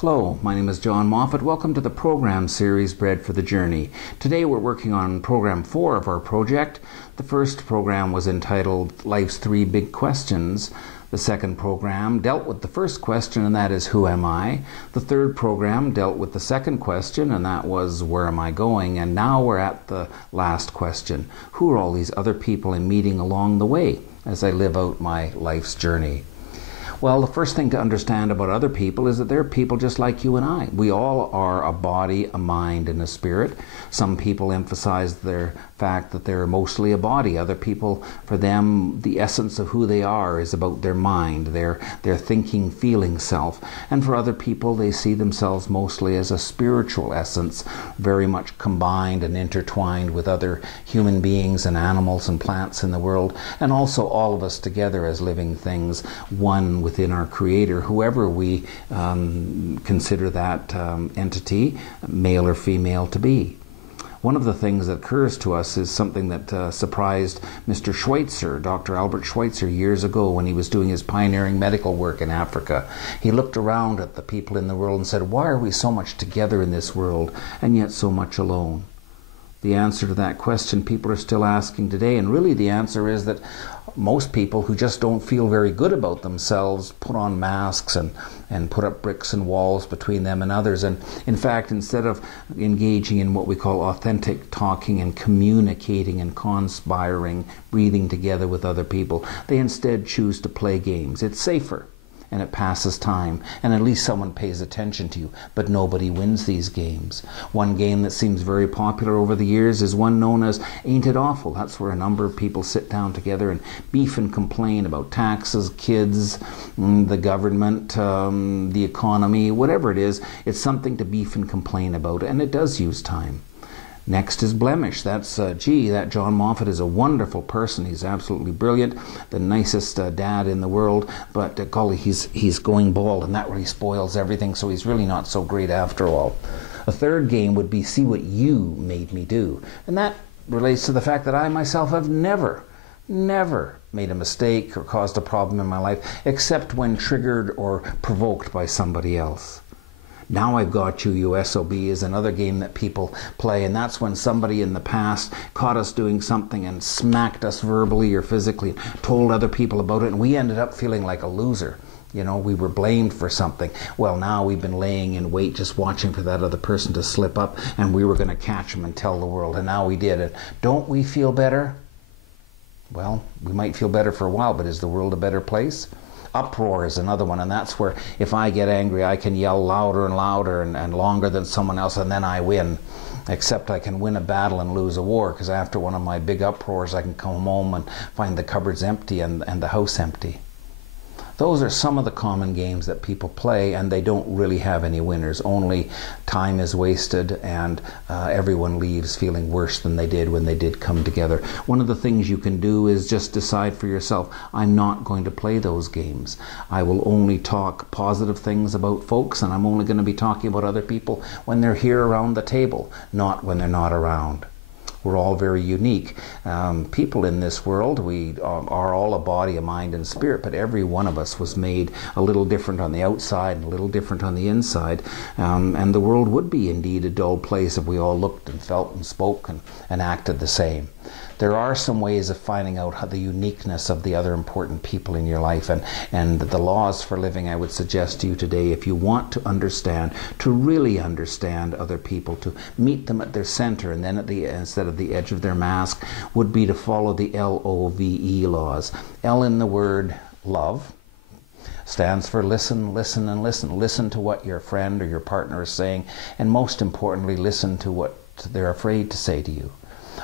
Hello, my name is John Moffat. Welcome to the program series Bread for the Journey. Today we're working on program 4 of our project. The first program was entitled Life's Three Big Questions. The second program dealt with the first question, and that is, who am I? The third program dealt with the second question, and that was, where am I going? And now we're at the last question. Who are all these other people I'm meeting along the way as I live out my life's journey? Well, the first thing to understand about other people is that they're people just like you and I. We all are a body, a mind, and a spirit. Some people emphasize their fact that they're mostly a body. Other people, for them, the essence of who they are is about their mind, their thinking, feeling self. And for other people, they see themselves mostly as a spiritual essence, very much combined and intertwined with other human beings and animals and plants in the world, and also all of us together as living things, one within our Creator, whoever we consider that entity, male or female, to be. One of the things that occurs to us is something that surprised Mr. Schweitzer, Dr. Albert Schweitzer, years ago when he was doing his pioneering medical work in Africa. He looked around at the people in the world and said, why are we so much together in this world and yet so much alone? The answer to that question people are still asking today, and really the answer is that most people who just don't feel very good about themselves put on masks and put up bricks and walls between them and others. And in fact, instead of engaging in what we call authentic talking and communicating and conspiring, breathing together with other people, they instead choose to play games. It's safer, and it passes time, and at least someone pays attention to you, but nobody wins these games. One game that seems very popular over the years is one known as Ain't It Awful? That's where a number of people sit down together and beef and complain about taxes, kids, the government, the economy, whatever it is. It's something to beef and complain about, and it does use time. Next is Blemish. That's, that John Moffat is a wonderful person. He's absolutely brilliant, the nicest dad in the world, but golly, he's going bald, and that really spoils everything, so he's really not so great after all. A third game would be See What You Made Me Do, and that relates to the fact that I myself have never made a mistake or caused a problem in my life, except when triggered or provoked by somebody else. Now I've Got You, You SOB is another game that people play, and that's when somebody in the past caught us doing something and smacked us verbally or physically, told other people about it, and we ended up feeling like a loser. You know, we were blamed for something. Well, now we've been laying in wait, just watching for that other person to slip up, and we were going to catch them and tell the world, and now we did it. Don't we feel better? Well, we might feel better for a while, but is the world a better place? Uproar is another one, and that's where if I get angry I can yell louder and louder and longer than someone else, and then I win. Except I can win a battle and lose a war, because after one of my big uproars I can come home and find the cupboards empty and the house empty. Those are some of the common games that people play, and they don't really have any winners. Only time is wasted, and everyone leaves feeling worse than they did when they did come together. One of the things you can do is just decide for yourself, I'm not going to play those games. I will only talk positive things about folks, and I'm only going to be talking about other people when they're here around the table, not when they're not around. We're all very unique people in this world. We are all a body, a mind, and spirit, but every one of us was made a little different on the outside and a little different on the inside. And the world would be indeed a dull place if we all looked and felt and spoke and acted the same. There are some ways of finding out how the uniqueness of the other important people in your life, and the laws for living I would suggest to you today, if you want to understand, to really understand other people, to meet them at their center and then instead of the edge of their mask, would be to follow the LOVE laws. L in the word love stands for listen, listen, and listen. Listen to what your friend or your partner is saying, and most importantly, listen to what they're afraid to say to you.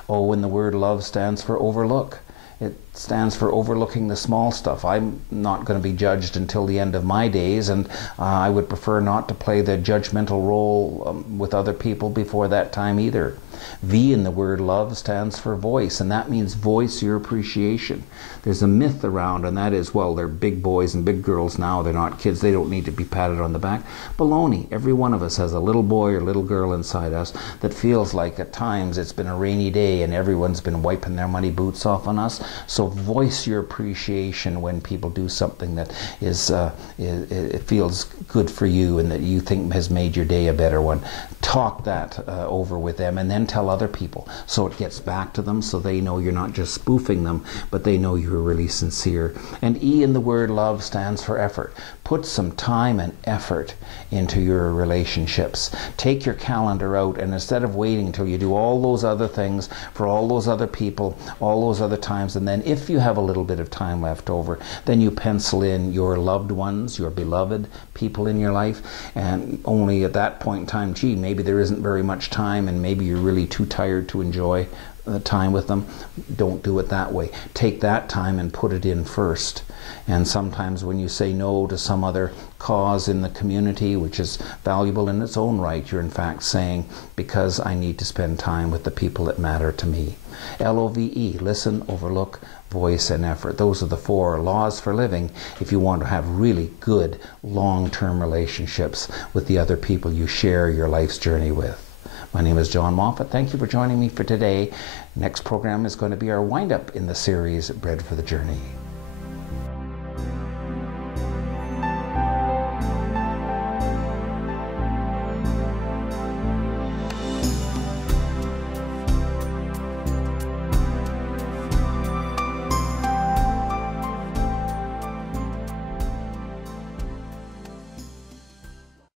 O in the word love stands for overlook. It stands for overlooking the small stuff. I'm not going to be judged until the end of my days, and I would prefer not to play the judgmental role with other people before that time either. V in the word love stands for voice, and that means voice your appreciation. There's a myth around, and that is, well, they're big boys and big girls now, they're not kids, they don't need to be patted on the back. Baloney. Every one of us has a little boy or little girl inside us that feels like at times it's been a rainy day and everyone's been wiping their muddy boots off on us. So voice your appreciation when people do something that it feels good for you and that you think has made your day a better one. Talk that over with them, and then tell other people so it gets back to them, so they know you're not just spoofing them, but they know you're really sincere. And E in the word love stands for effort. Put some time and effort into your relationships. Take your calendar out, and instead of waiting until you do all those other things for all those other people, all those other times, and then if you have a little bit of time left over, then you pencil in your loved ones, your beloved people in your life, and only at that point in time, gee, maybe there isn't very much time and maybe you're really too tired to enjoy the time with them. Don't do it that way. Take that time and put it in first. And sometimes when you say no to some other cause in the community, which is valuable in its own right, you're in fact saying, because I need to spend time with the people that matter to me. LOVE, listen, overlook, voice, and effort. Those are the 4 laws for living if you want to have really good long-term relationships with the other people you share your life's journey with. My name is John Moffat. Thank you for joining me for today. Next program is going to be our wind-up in the series, Bread for the Journey.